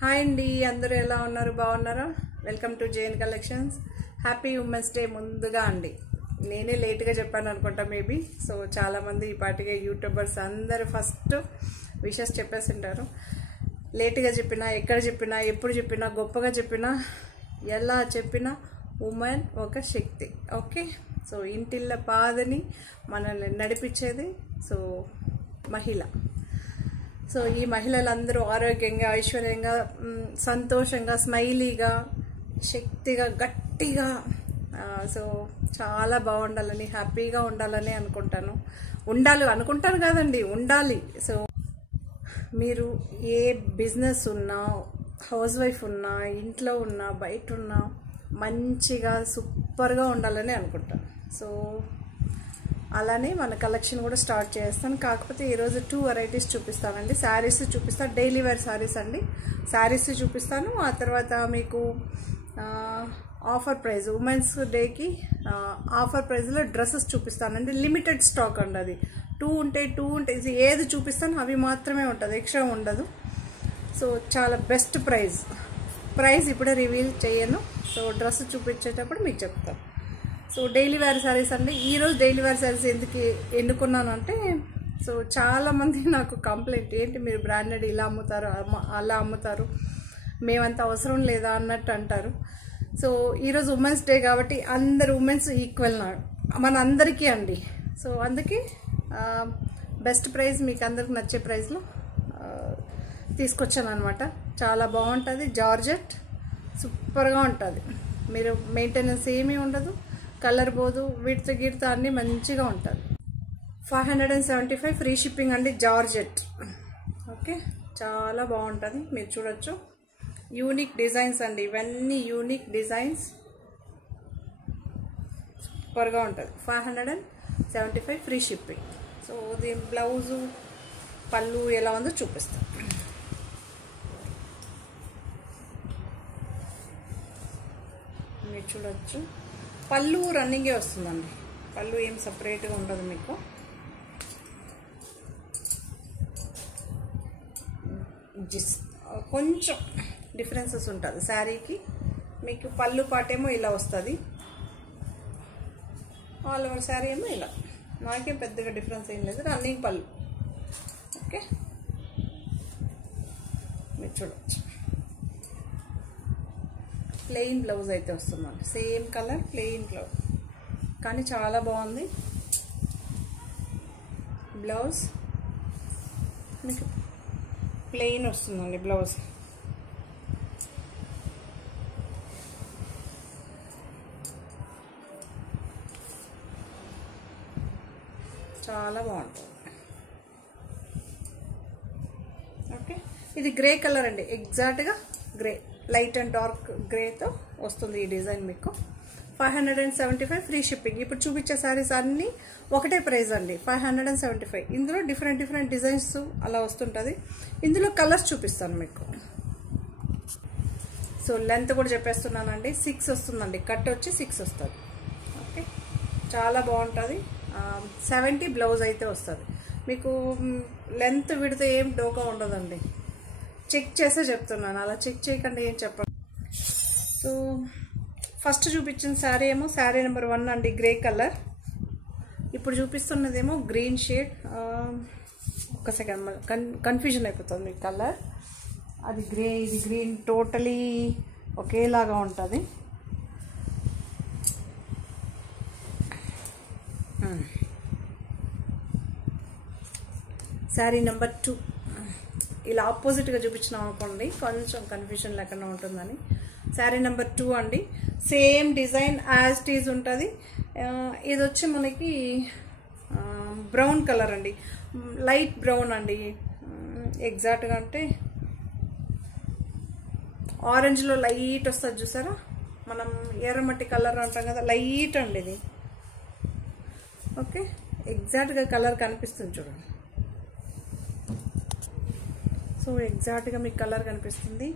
Hi అండి, అందరూ ఎలా ఉన్నారు? బాగున్నారా? Welcome to JN collections. Happy women's day ముందుగా అండి. నేనే లేట్గా చెప్పాను అనుకుంటా మేబీ. సో చాలామంది ఈ పాటిగా యూట్యూబర్స్ అందరూ ఫస్ట్ విషెస్ చెప్పేసి ఉంటారు. లేట్గా చెప్పినా, ఎక్కడ చెప్పినా, ఎప్పుడు చెప్పినా, గొప్పగా చెప్పినా, ఎలా చెప్పినా ఉమెన్ ఒక శక్తి. ఓకే, సో ఇంటిల్ల పాదని మనల్ని నడిపించేది సో మహిళ. సో ఈ మహిళలందరూ ఆరోగ్యంగా, ఐశ్వర్యంగా, సంతోషంగా, స్మైలీగా, శక్తిగా, గట్టిగా, సో చాలా బాగుండాలని, హ్యాపీగా ఉండాలని అనుకుంటాను కాదండి, ఉండాలి. సో మీరు ఏ బిజినెస్ ఉన్నా, హౌస్ వైఫ్ ఉన్నా, ఇంట్లో ఉన్నా, బయట ఉన్నా మంచిగా సూపర్గా ఉండాలని అనుకుంటాను. సో అలానే మన కలెక్షన్ కూడా స్టార్ట్ చేస్తాను. కాకపోతే ఈరోజు 2 వెరైటీస్ చూపిస్తానండి. శారీస్ చూపిస్తాను, డైలీ వేర్ శారీస్ అండి. శారీస్ చూపిస్తాను. ఆ తర్వాత మీకు ఆఫర్ ప్రైస్, ఉమెన్స్ డేకి ఆఫర్ ప్రైస్లో డ్రెస్సెస్ చూపిస్తానండి. లిమిటెడ్ స్టాక్ అండి, అది 2 ఉంటాయి. ఏది చూపిస్తాను అవి మాత్రమే ఉంటుంది, ఎక్స్ట్రా ఉండదు. సో చాలా బెస్ట్ ప్రైస్ ఇప్పుడే రివీల్ చేయను. సో డ్రెస్ చూపించేటప్పుడు మీకు చెప్తాను. సో డైలీ వేర్ శారీస్ అండి. ఈరోజు డైలీ వేర్ శారీస్ ఎందుకు ఎన్నుకున్నానంటే, సో చాలామంది నాకు కంప్లైంట్, ఏంటి మీరు బ్రాండెడ్ ఇలా అమ్ముతారు, అలా అమ్ముతారు, మేమంత అవసరం లేదా అన్నట్టు అంటారు. సో ఈరోజు ఉమెన్స్ డే కాబట్టి అందరు ఉమెన్స్ ఈక్వల్ మన అందరికీ అండి. సో అందుకే బెస్ట్ ప్రైస్, మీకు అందరికి నచ్చే ప్రైస్లో తీసుకొచ్చాను అనమాట. చాలా బాగుంటుంది, జార్జెట్ సూపర్గా ఉంటుంది. మీరు మెయింటెనెన్స్ ఏమీ ఉండదు, కలర్ పోదు, విడ్త్ గిడ్త్ అన్నీ మంచిగా ఉంటుంది. 575 ఫ్రీ షిప్పింగ్ అండి, జార్జెట్. ఓకే, చాలా బాగుంటుంది, మీరు చూడొచ్చు. యూనిక్ డిజైన్స్ అండి, ఇవన్నీ యూనిక్ డిజైన్స్, సూపర్గా ఉంటుంది. 575 ఫ్రీ షిప్పింగ్. సో దీని బ్లౌజు, పళ్ళు ఎలా ఉందో చూపిస్తాను. మీరు చూడొచ్చు, పళ్ళు రన్నింగే వస్తుందండి, పళ్ళు ఏం సపరేట్గా ఉండదు. మీకు కొంచెం డిఫరెన్సెస్ ఉంటుంది శారీకి. మీకు పళ్ళు పాటేమో ఇలా వస్తుంది, ఆల్ ఓవర్ శారీ ఏమో ఇలా. నాకేం పెద్దగా డిఫరెన్స్ ఏం లేదు, రన్నింగ్ పళ్ళు. ఓకే, మీరు చూడవచ్చు. ప్లెయిన్ బ్లౌజ్ అయితే వస్తుందండి, సేమ్ కలర్ ప్లెయిన్ బ్లౌజ్, కానీ చాలా బాగుంది బ్లౌజ్. మీకు ప్లెయిన్ వస్తుందండి బ్లౌజ్. చాలా బాగుంటుంది. ఓకే, ఇది గ్రే కలర్ అండి, ఎగ్జాక్ట్గా గ్రే, లైట్ అండ్ డార్క్ గ్రేతో వస్తుంది ఈ డిజైన్. మీకు 575 ఫ్రీ షిప్పింగ్. ఇప్పుడు చూపించే శారీస్ అన్నీ ఒకటే ప్రైస్ అండి, 575. ఇందులో డిఫరెంట్ డిజైన్స్ అలా వస్తుంటుంది. ఇందులో కలర్స్ చూపిస్తాను మీకు. సో లెంత్ కూడా చెప్పేస్తున్నానండి, 6 వస్తుందండి, కట్ వచ్చి 6 వస్తుంది. ఓకే, చాలా బాగుంటుంది. 70 బ్లౌజ్ అయితే వస్తుంది. మీకు లెంత్ విడితే ఏం డోకా ఉండదండి, చెక్ చేసే చెప్తున్నాను, అలా చెక్ చేయకండి ఏం చెప్పండి. సో ఫస్ట్ చూపించిన శారీ ఏమో శారీ నెంబర్ 1 అండి, గ్రే కలర్. ఇప్పుడు చూపిస్తున్నదేమో గ్రీన్ షేడ్. ఒక సెకండ్, కన్ఫ్యూజన్ అయిపోతుంది మీకు కలర్. అది గ్రే, ఇది గ్రీన్, టోటలీ ఒకేలాగా ఉంటుంది. శారీ నెంబర్ 2 ఇలా ఆపోజిట్గా చూపించినాం అనుకోండి, కొంచెం కన్ఫ్యూజన్ లేకుండా ఉంటుందని. శారీ నెంబర్ 2 అండి, same design as it is ఉంటుంది. ఇది వచ్చి మనకి బ్రౌన్ కలర్ అండి, లైట్ బ్రౌన్ అండి. ఎగ్జాక్ట్గా అంటే ఆరెంజ్లో లైట్ వస్తుంది చూసారా, మనం ఎర్రమట్టి కలర్ అంటాం కదా, లైట్ అండి ఇది. ఓకే, ఎగ్జాక్ట్గా కలర్ కనిపిస్తుంది చూడండి. సో ఎగ్జాక్ట్గా మీకు కలర్ కనిపిస్తుంది.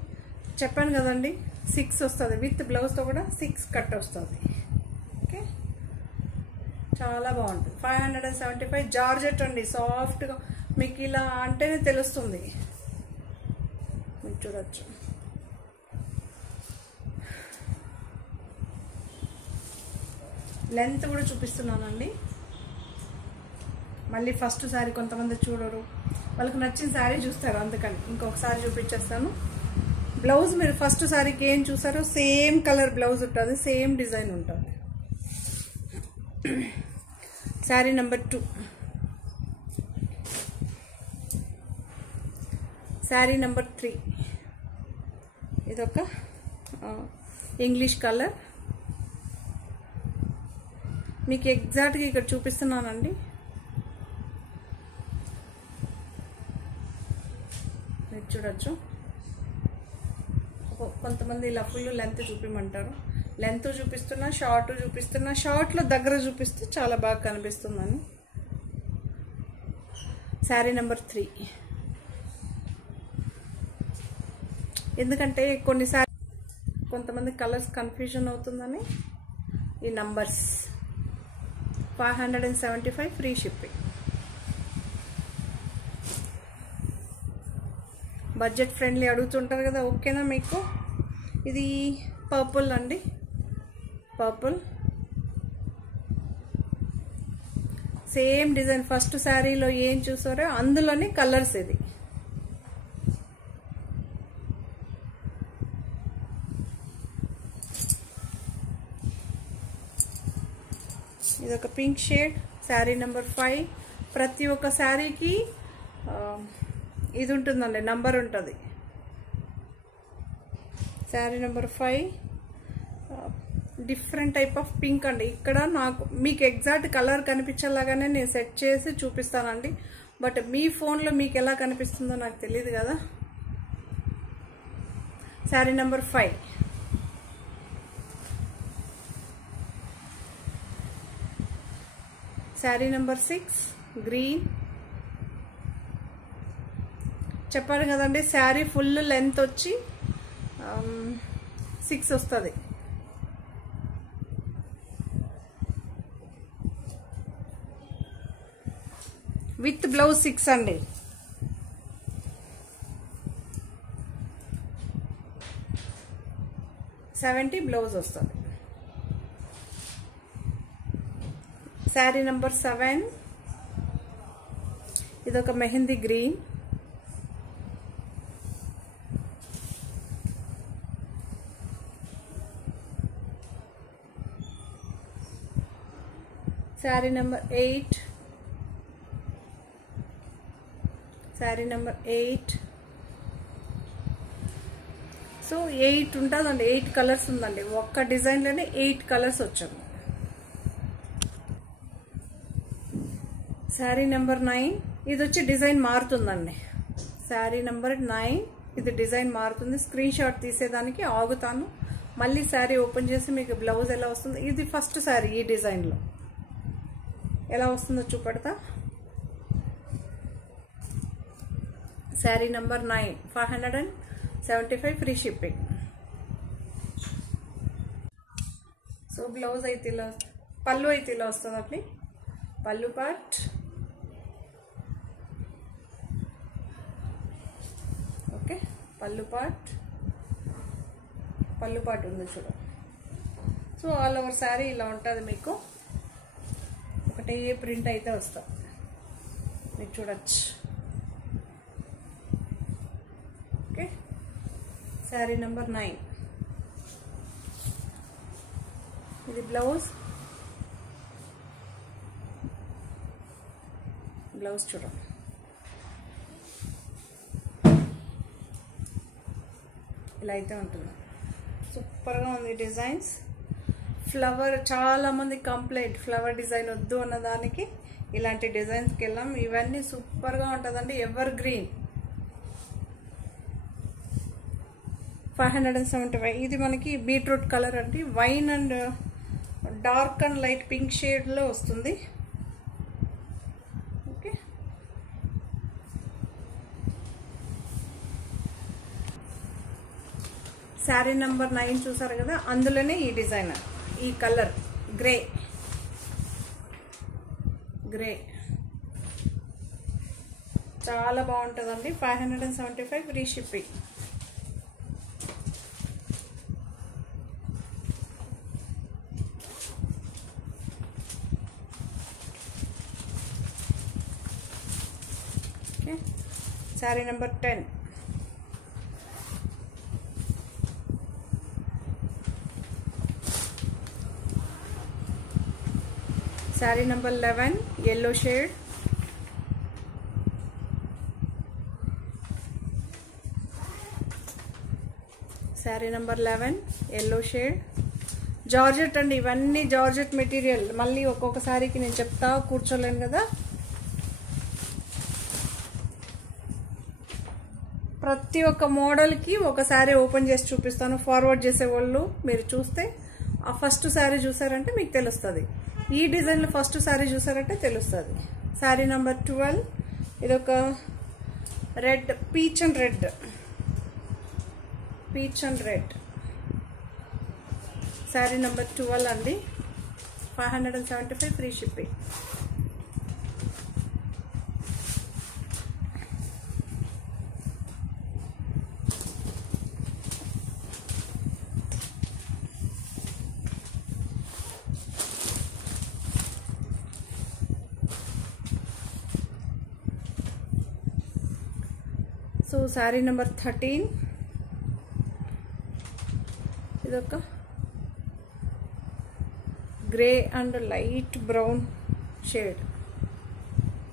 చెప్పాను కదండి, 6 వస్తుంది, విత్ బ్లౌజ్తో కూడా 6 కట్ వస్తుంది. ఓకే, చాలా బాగుంటుంది. 575 జార్జెట్ అండి, సాఫ్ట్గా. మీకు ఇలా అంటేనే తెలుస్తుంది, మీకు చూడొచ్చు. లెంత్ కూడా చూపిస్తున్నానండి. మళ్ళీ ఫస్ట్ శారీ కొంతమంది చూడరు, వాళ్ళకి నచ్చిన శారీ చూస్తారు, అందుకని ఇంకొకసారి చూపించేస్తాను. బ్లౌజ్ మీరు ఫస్ట్ శారీకి ఏం చూసారో సేమ్ కలర్ బ్లౌజ్ ఉంటుంది, సేమ్ డిజైన్ ఉంటుంది. శారీ నెంబర్ 2. శారీ నెంబర్ 3. ఇదొక ఇంగ్లీష్ కలర్. మీకు ఎగ్జాక్ట్గా ఇక్కడ చూపిస్తున్నానండి. మీరు చూడొచ్చు. కొంతమంది ఇలా ఫుల్ లెంత్ చూపిమంటారు, లెంత్ చూపిస్తున్నా, షార్ట్ చూపిస్తున్నా, షార్ట్లో దగ్గర చూపిస్తే చాలా బాగా కనిపిస్తుందని. శారీ నెంబర్ 3. ఎందుకంటే కొన్నిసార్లు కొంతమంది కలర్స్ కన్ఫ్యూజన్ అవుతుందని ఈ numbers. 575 free shipping. Budget friendly అడుగుతుంటారు కదా, ఓకేనా మీకు? ఇది పర్పుల్ అండి, పర్పుల్ సేమ్ డిజైన్. ఫస్ట్ శారీలో ఏం చూసారో అందులోని కలర్స్. ఇది ఒక పింక్ షేడ్. శారీ నెంబర్ 5. ప్రతి ఒక్క శారీకి ఇది ఉంటుందండి, నంబర్ ఉంటుంది. Sari number 5 different type of pink అండి. ఇక్కడ నాకు మీకు ఎగ్జాక్ట్ కలర్ కనిపించేలాగానే నేను సెట్ చేసి చూపిస్తానండి, బట్ మీ ఫోన్లో మీకు ఎలా కనిపిస్తుందో నాకు తెలియదు కదా. Sari number 5. Sari number 6 green. చెప్పాను కదండి, శారీ ఫుల్ లెంత్ వచ్చి 6 వస్తుంది. విత్ బ్లౌజ్ 6 అండి. $70 బ్లౌజ్ వస్తుంది. శారీ నెంబర్ 7. ఇదొక mehndi green. Sari number 8. Sari number 8. So 8 ఉంటుందండి, 8 కలర్స్ ఉందండి. ఒక్క డిజైన్లోనే 8 కలర్స్ వచ్చాము. శారీ నెంబర్ 9. ఇది వచ్చి డిజైన్ మారుతుందండి. శారీ నెంబర్ 9. ఇది డిజైన్ మారుతుంది. స్క్రీన్ షాట్ తీసేదానికి ఆగుతాను, మళ్ళీ శారీ ఓపెన్ చేసి మీకు బ్లౌజ్ ఎలా వస్తుంది. ఇది ఫస్ట్ శారీ ఈ డిజైన్లో ఎలా వస్తుందో చూపెడతా. Sari number 9 575 free shipping. So blouse అయితే ఇలా, పళ్ళు అయితే ఇలా వస్తుందండి. పళ్ళు పార్ట్, ఓకే, పళ్ళు పార్ట్ ఉంది చూడ. సో ఆల్ ఓవర్ శారీ ఇలా ఉంటుంది. మీకు ఒకటే ప్రింట్ అయితే వస్తుంది, మీరు చూడొచ్చు. Okay, sari number 9. ఇది బ్లౌజ్ చూడండి. ఇలా అయితే ఉంటుంది. సూపర్గా ఉంది డిజైన్స్. ఫ్లవర్, చాలా మంది కంప్లైంట్ ఫ్లవర్ డిజైన్ వద్దు అన్నదానికి ఇలాంటి డిజైన్స్కి వెళ్ళాం. ఇవన్నీ సూపర్గా ఉంటుందండి. Ever green 575. ఇది మనకి బీట్రూట్ కలర్ అండి. Wine and dark and light pink షేడ్లో వస్తుంది. ఓకే, శారీ నెంబర్ 9 చూసారు కదా, అందులోనే ఈ డిజైన్, ఈ కలర్ గ్రే చాలా బాగుంటుందండి. 575 free shipping. Sari number 10. Sari number 11 yellow shade. Sari number 11 yellow shade. Georgette అండి, ఇవన్నీ జార్జెట్ మెటీరియల్. మళ్ళీ ఒక్కొక్క సారీకి నేను చెప్తా కూర్చోలేను కదా. ప్రతి ఒక్క మోడల్కి ఒక శారీ ఓపెన్ చేసి చూపిస్తాను. ఫార్వర్డ్ చేసేవాళ్ళు మీరు చూస్తే ఆ ఫస్ట్ శారీ చూసారంటే మీకు తెలుస్తుంది. ఈ డిజైన్లో ఫస్ట్ శారీ చూసారంటే తెలుస్తుంది. శారీ నెంబర్ 12 ఇదొక red, peach and red. Sari number 12 అండి. 575 free shipping. So sari number 13 ఇదొక grey and light brown shade.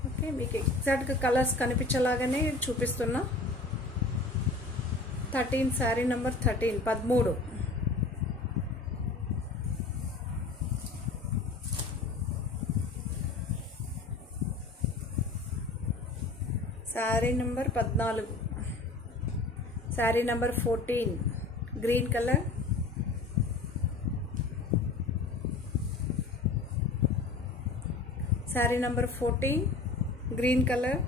Okay, మీకు ఎగ్జాక్ట్గా కలర్స్ కనిపించేలాగానే చూపిస్తున్నా. 13 sari number 13. Sari number 14. Sari number 14 green colour. Sari number 14 green colour.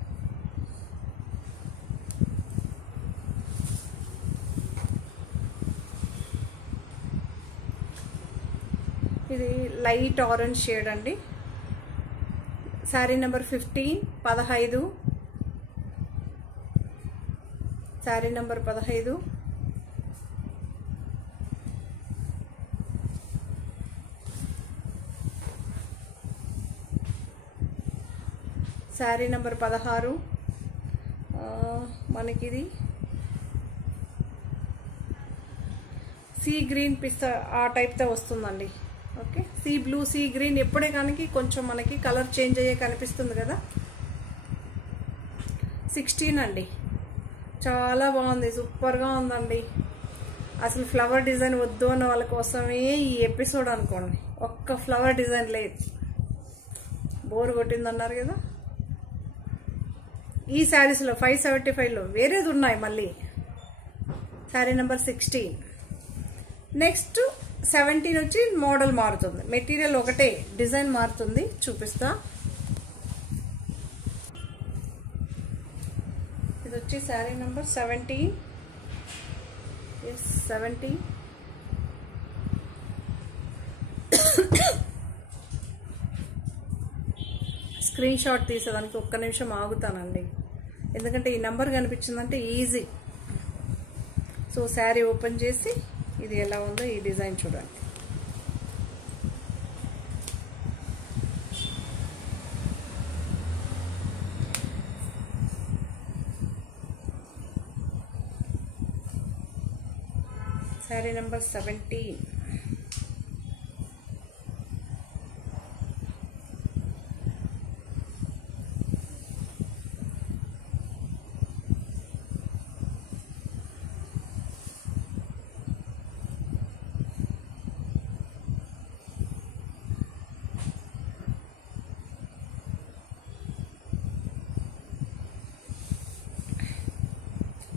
ఇది లైట్ ఆరెంజ్ షేడ్ అండి. Sari number 15. Sari number 15. Sari number 16. మనకిది సీ గ్రీన్ పిస్తా ఆ టైప్తో వస్తుందండి. Okay, sea blue, sea green ఎప్పుడే కానీ కొంచెం మనకి కలర్ చేంజ్ అయ్యే కనిపిస్తుంది కదా. 16 అండి. చాలా బాగుంది, సూపర్గా ఉందండి. అసలు ఫ్లవర్ డిజైన్ వద్దు అన్న వాళ్ళ కోసమే ఈ ఎపిసోడ్ అనుకోండి. ఒక్క ఫ్లవర్ డిజైన్ లేదు, బోర్ కొట్టిందన్నారు కదా. ఈ శారీస్లో 575లో వేరేది ఉన్నాయి మళ్ళీ. శారీ నెంబర్ 16. నెక్స్ట్ 17 వచ్చి మోడల్ మారుతుంది, మెటీరియల్ ఒకటే, డిజైన్ మారుతుంది. చూపిస్తా. ఇది వచ్చి శారీ నెంబర్ 17. 17. స్క్రీన్ షాట్ తీసేదానికి ఒక్క నిమిషం ఆగుతానండి, ఎందుకంటే ఈ నెంబర్ కనిపించిందంటే ఈజీ. సో శారీ ఓపెన్ చేసి ఇది ఎలా ఉందో ఈ డిజైన్ చూడండి. శారీ నెంబర్ 17.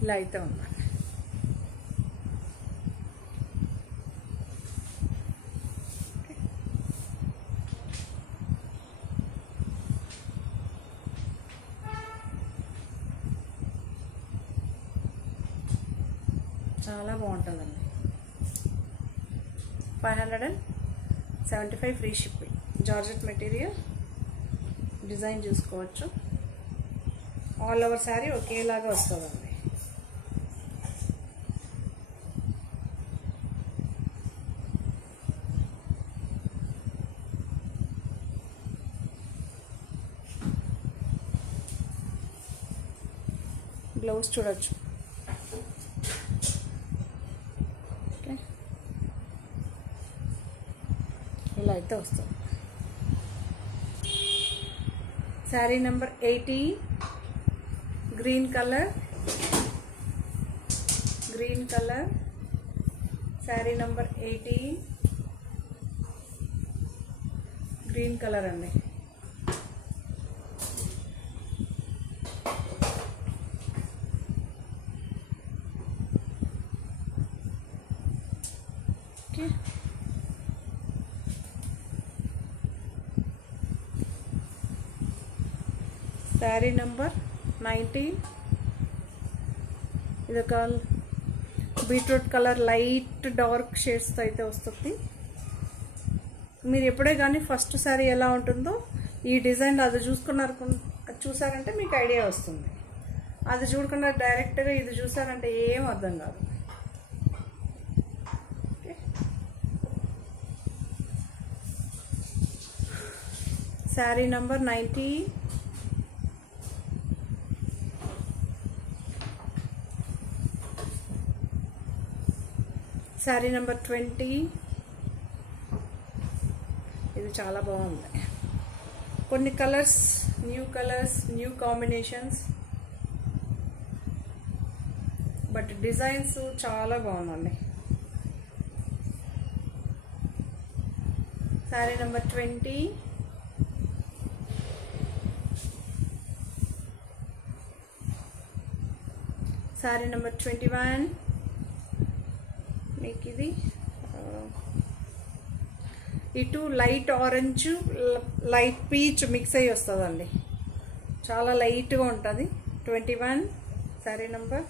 ఇలా అయితే ఉందండి. చాలా బాగుంటుందండి. 575 free shipping. Georgette material, design చూసుకోవచ్చు. ఆల్ ఓవర్ శారీ ఒకేలాగా వస్తుందండి. బ్లౌజ్ చూడొచ్చు. ఓకే, ఇలా అయితే వస్తుంది. Sari number 80 green colour, sari number 80 green colour అండి. ఓకే, శారీ నెంబర్ 90 ఇదొక బీట్రూట్ కలర్ లైట్ డార్క్ షేడ్స్తో అయితే వస్తుంది. మీరు ఎప్పుడే కానీ ఫస్ట్ శారీ ఎలా ఉంటుందో ఈ డిజైన్ అది చూసారంటే మీకు ఐడియా వస్తుంది. అది చూడకుండా డైరెక్ట్గా ఇది చూసారంటే ఏం అర్థం కాదు. శారీ నంబర్ 90 శారీ నెంబర్ 20 ఇది చాలా బాగుంది. కొన్ని colours new combinations, but designs చాలా బాగుందండి. శారీ నెంబర్ 20 శారీ నెంబర్ 21 మీకు ఇది ఇటు light orange light peach mix అయ్యి వస్తుందండి. చాలా లైట్గా ఉంటుంది. 21 శారీ నెంబర్.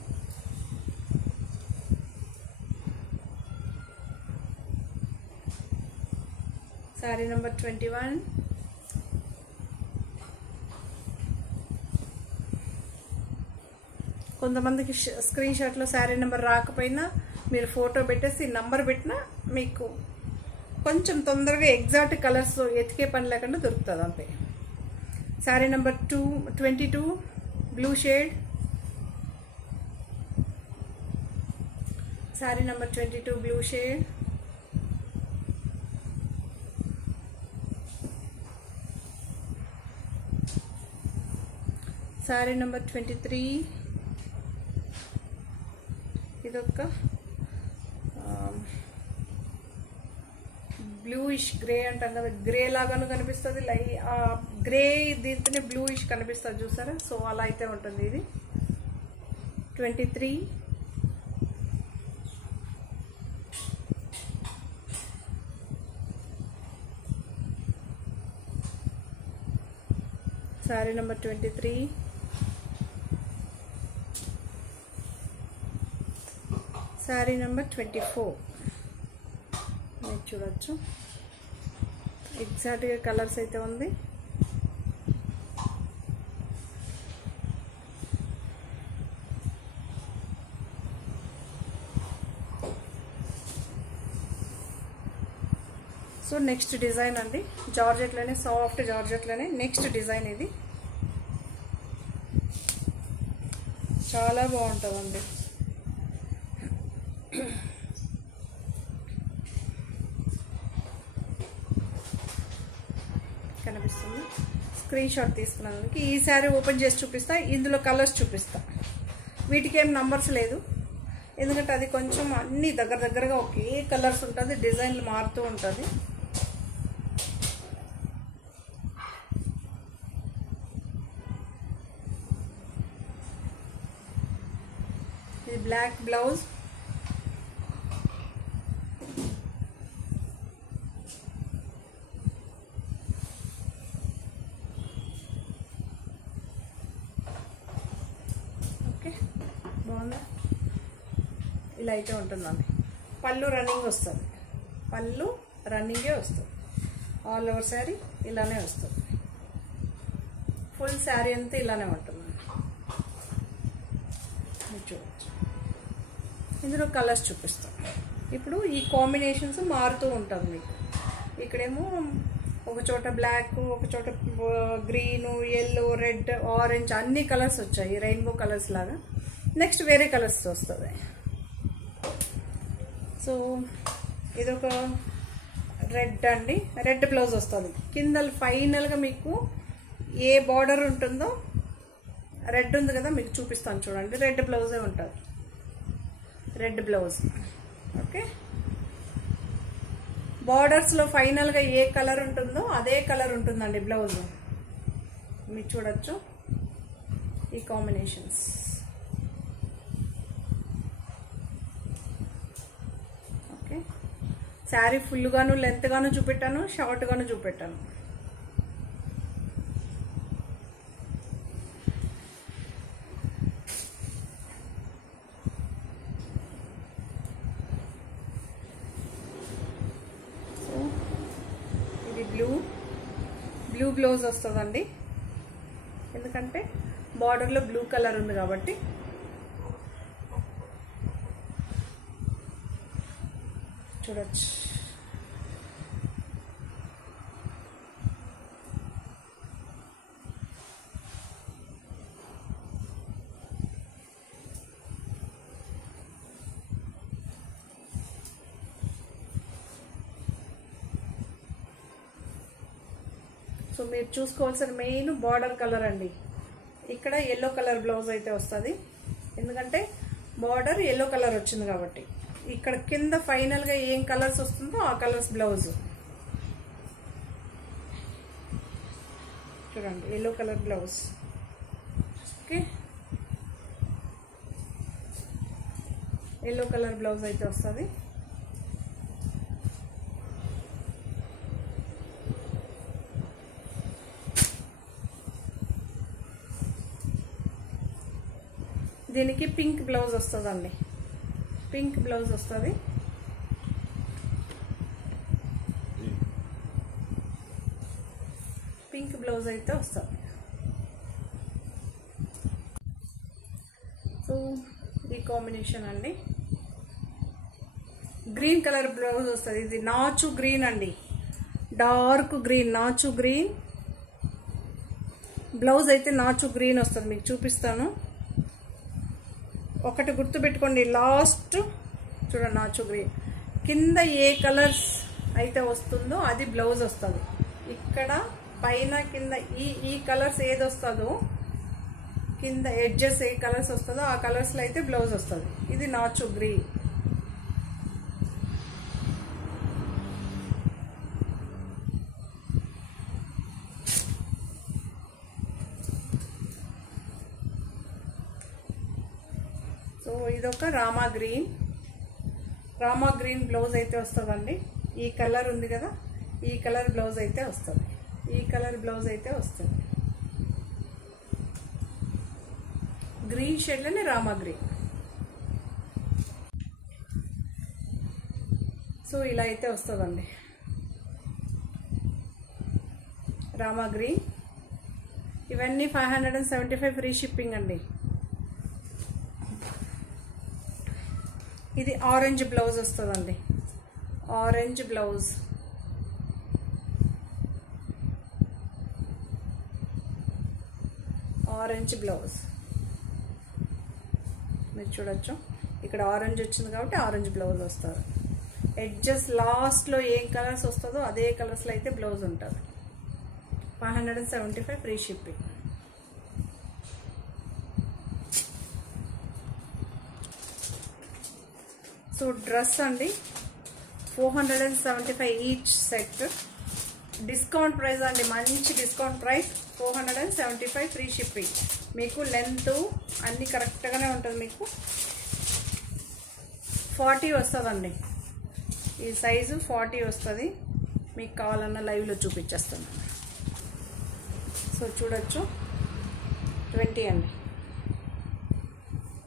శారీ నెంబర్ 21. కొంతమందికి స్క్రీన్ షాట్లో శారీ నెంబర్ రాకపోయినా మీరు ఫోటో పెట్టేసి నంబర్ పెట్టినా మీకు కొంచెం తొందరగా ఎగ్జాక్ట్ కలర్స్ ఎతికే పని లేకుండా దొరుకుతుంది అంతే. Sari number 22 blue shade. Sari number 22 blue shade. Sari number 23 ఇదొక బ్లూయిష్ గ్రే అంటాం కదా, గ్రే లాగాను కనిపిస్తుంది. గ్రే దీంతోనే బ్లూయిష్ కనిపిస్తుంది చూసారా. సో అలా అయితే ఉంటుంది ఇది. 23 శారీ నెంబర్ 23. శారీ నెంబర్ 24 మీరు చూడొచ్చు. ఎగ్జాక్ట్గా కలర్స్ అయితే ఉంది. సో నెక్స్ట్ డిజైన్ అండి, జార్జెట్లోనే సాఫ్ట్ జార్జెట్లోనే నెక్స్ట్ డిజైన్ ఇది. చాలా బాగుంటుందండి. కనిపిస్తుంది. స్క్రీన్ షాట్ తీసుకున్నందుకు ఈ శారీ ఓపెన్ చేసి చూపిస్తా. ఇందులో కలర్స్ చూపిస్తా. వీటికి ఏం నంబర్స్ లేదు, ఎందుకంటే అది కొంచెం అన్ని దగ్గరగా ఒకే కలర్స్ ఉంటుంది, డిజైన్లు మారుతూ ఉంటుంది. ఇది బ్లాక్ బ్లౌజ్. బాగుందా? ఇలా అయితే ఉంటుందండి. పళ్ళు రన్నింగ్ వస్తుంది, పళ్ళు రన్నింగే వస్తుంది. ఆల్ ఓవర్ శారీ ఇలానే వస్తుంది. ఫుల్ శారీ అంతా ఇలానే ఉంటుందండి. మీరు చూడవచ్చు. ఇందులో కలర్స్ చూపిస్తాం. ఇప్పుడు ఈ కాంబినేషన్స్ మారుతూ ఉంటుంది మీకు. ఇక్కడేమో ఒక చోట బ్లాక్, ఒక చోట గ్రీను, ఎల్లో, రెడ్, ఆరెంజ్ అన్ని కలర్స్ వచ్చాయి, రెయిన్బో కలర్స్ లాగా. నెక్స్ట్ వేరే కలర్స్ వస్తుంది. సో ఇదొక రెడ్ అండి, రెడ్ బ్లౌజ్ వస్తుంది. కింద ఫైనల్గా మీకు ఏ బార్డర్ ఉంటుందో రెడ్ ఉంది కదా, మీకు చూపిస్తాను చూడండి. రెడ్ బ్లౌజే ఉంటుంది, రెడ్ బ్లౌజ్. ఓకే, బార్డర్స్లో ఫైనల్గా ఏ కలర్ ఉంటుందో అదే కలర్ ఉంటుందండి బ్లౌజ్. మీరు చూడొచ్చు ఈ కాంబినేషన్స్. ఓకే, శారీ ఫుల్గాను లెంత్గాను చూపెట్టాను, షార్ట్గాను చూపెట్టాను. బ్లూ బ్లౌజ్ వస్తుందండి, ఎందుకంటే బార్డర్లో బ్లూ కలర్ ఉంది కాబట్టి. చూడొచ్చు, సో మీరు చూసుకోవాల్సిన మెయిన్ బార్డర్ కలర్ అండి. ఇక్కడ ఎల్లో కలర్ బ్లౌజ్ అయితే వస్తుంది, ఎందుకంటే బార్డర్ ఎల్లో కలర్ వచ్చింది కాబట్టి. ఇక్కడ కింద ఫైనల్గా ఏం కలర్స్ వస్తుందో ఆ కలర్స్ బ్లౌజ్. చూడండి, yellow colour blouse. Okay, yellow colour blouse అయితే వస్తుంది. దీనికి పింక్ బ్లౌజ్ వస్తుందండి, పింక్ బ్లౌజ్ వస్తుంది. పింక్ బ్లౌజ్ అయితే వస్తుంది. సో ఈ కాంబినేషన్ అండి. గ్రీన్ కలర్ బ్లౌజ్ వస్తుంది. ఇది నాచు గ్రీన్ అండి, డార్క్ గ్రీన్, నాచు గ్రీన్ బ్లౌజ్ అయితే నాచు గ్రీన్ వస్తుంది. మీకు చూపిస్తాను. ఒకటి గుర్తు పెట్టుకోండి, లాస్ట్ చూడండి నాచు గ్రీన్. కింద ఏ కలర్స్ అయితే వస్తుందో అది బ్లౌజ్ వస్తుంది. ఇక్కడ పైన కింద ఈ కలర్స్ ఏది వస్తుందో, కింద ఎడ్జెస్ ఏ కలర్స్ వస్తుందో ఆ కలర్స్లో అయితే బ్లౌజ్ వస్తుంది. ఇది నాచు గ్రీన్. సో ఇదొక Rama green, Rama green blouse అయితే వస్తుందండి. ఈ కలర్ ఉంది కదా, ఈ కలర్ బ్లౌజ్ అయితే వస్తుంది, ఈ కలర్ బ్లౌజ్ అయితే వస్తుంది. గ్రీన్ షేడ్లోనే రామా గ్రీన్. సో ఇలా అయితే వస్తుందండి రామా గ్రీన్. ఇవన్నీ 575 ఫ్రీ షిప్పింగ్ అండి. ఇది ఆరెంజ్ బ్లౌజ్ వస్తుందండి, ఆరెంజ్ బ్లౌజ్. ఆరెంజ్ బ్లౌజ్ మీరు చూడొచ్చు, ఇక్కడ ఆరెంజ్ వచ్చింది కాబట్టి ఆరెంజ్ బ్లౌజ్ వస్తుంది. ఎడ్జెస్ లాస్ట్లో ఏం కలర్స్ వస్తుందో అదే కలర్స్లో అయితే బ్లౌజ్ ఉంటుంది. 575 ఫ్రీ షిప్పింగ్. సో డ్రెస్ అండి 475 ఈచ్ సెట్. డిస్కౌంట్ ప్రైస్ అండి, మంచి డిస్కౌంట్ ప్రైస్. 475 free shipping. మీకు లెంత్ అన్నీ కరెక్ట్గానే ఉంటుంది. మీకు 40 వస్తుందండి, ఈ సైజు 40 వస్తుంది. మీకు కావాలన్న లైవ్లో చూపించేస్తాను. సో చూడొచ్చు 20 అండి.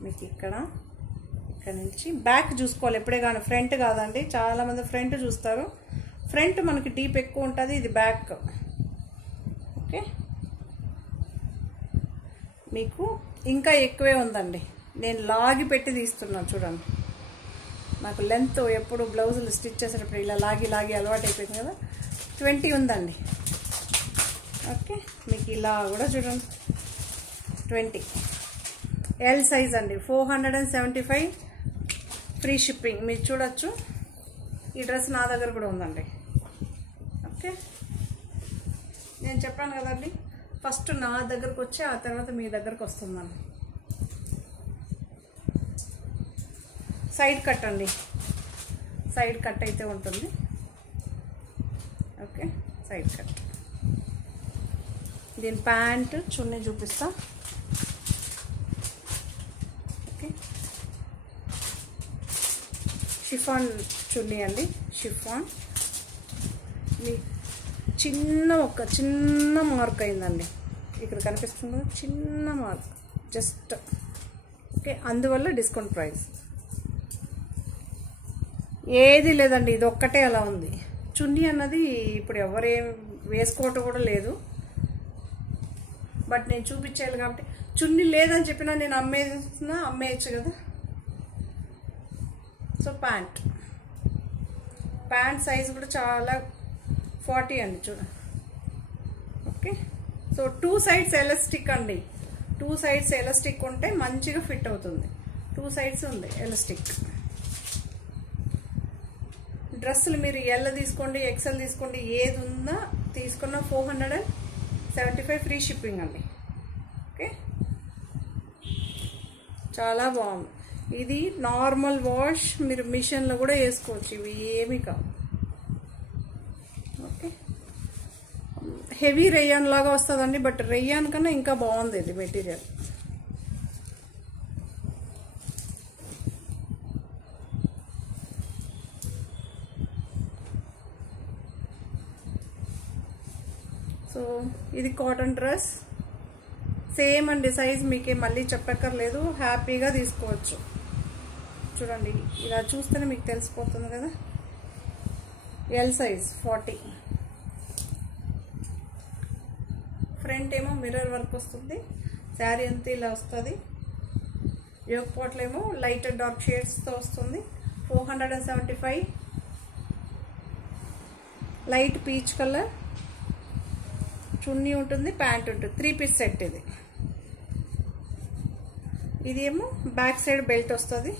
మీకు ఇక్కడ నుంచి బ్యాక్ చూసుకోవాలి ఎప్పుడే కానీ, ఫ్రంట్ కాదండి. చాలామంది ఫ్రంట్ చూస్తారు, ఫ్రంట్ మనకి డీప్ ఎక్కువ ఉంటుంది, ఇది బ్యాక్. ఓకే, మీకు ఇంకా ఎక్కువే ఉందండి. నేను లాగి పెట్టి తీస్తున్నాను చూడండి. నాకు లెంత్ ఎప్పుడు బ్లౌజులు స్టిచ్ చేసేటప్పుడు ఇలా లాగి లాగి అలవాటు అయిపోయింది కదా. 20 ఉందండి. ఓకే, మీకు ఇలా కూడా చూడండి 20. ఎల్ సైజ్ అండి, 475 ఫ్రీ షిప్పింగ్. మీరు చూడొచ్చు. ఈ డ్రెస్ నా దగ్గర కూడా ఉందండి. ఓకే, నేను చెప్పాను కదండి, ఫస్ట్ నా దగ్గరకు వచ్చి ఆ తర్వాత మీ దగ్గరకు వస్తుందండి. సైడ్ కట్ అండి, సైడ్ కట్ అయితే ఉంటుంది. Okay, side cut. దీని ప్యాంట్ చున్నీ చూపిస్తా. ఓకే, షిఫాన్ చున్నీ అండి, షిఫాన్. మీ చిన్న మార్క్ అయిందండి, ఇక్కడ కనిపిస్తుంది కదా, చిన్న మార్క్ జస్ట్. ఓకే, అందువల్ల డిస్కౌంట్ ప్రైస్. ఏది లేదండి, ఇది ఒక్కటే అలా ఉంది. చున్నీ అన్నది ఇప్పుడు ఎవరేం వేసుకోవటం కూడా లేదు, బట్ నేను చూపించాలి కాబట్టి. చున్నీ లేదని చెప్పినా నేను అమ్మేయచ్చు కదా. సో ప్యాంట్ సైజ్ కూడా చాలా 40 అండి, చూడండి. ఓకే, సో 2 సైడ్స్ ఎలాస్టిక్ అండి. 2 సైడ్స్ ఎలాస్టిక్ ఉంటే మంచిగా ఫిట్ అవుతుంది. 2 సైడ్స్ ఉంది ఎలాస్టిక్. డ్రెస్సులు మీరు ఎల్ తీసుకోండి, ఎక్సెల్ తీసుకోండి, ఏది ఉందా తీసుకున్న 475 ఫ్రీ షిప్పింగ్ అండి. ఓకే, చాలా బాగుంది. ఇది నార్మల్ వాష్, మీరు మిషన్లో కూడా వేసుకోవచ్చు, ఇవి ఏమీ కావు. ఓకే, హెవీ రేయాన్ లాగా వస్తుందండి, బట్ రేయాన్ కన్నా ఇంకా బాగుంది ఇది మెటీరియల్. సో ఇది కాటన్ డ్రెస్, సేమ్ అండి సైజ్, మీకే మళ్ళీ చెప్పక్కర్లేదు, హ్యాపీగా తీసుకోవచ్చు. చూడండి, ఇలా చూస్తేనే మీకు తెలిసిపోతుంది కదా. L size 40. ఫ్రంట్ ఏమో మిర్రర్ వర్క్ వస్తుంది, శారీ అంతా ఇలా వస్తుంది. యోక్ పాట్లు ఏమో లైట్ అండ్ డార్క్ షేడ్స్తో వస్తుంది. 475. లైట్ పీచ్ కలర్ చున్నీ ఉంటుంది, ప్యాంట్ ఉంటుంది. 3 పీస్ సెట్ ఇది. ఇది ఏమో బ్యాక్ సైడ్ బెల్ట్ వస్తుంది.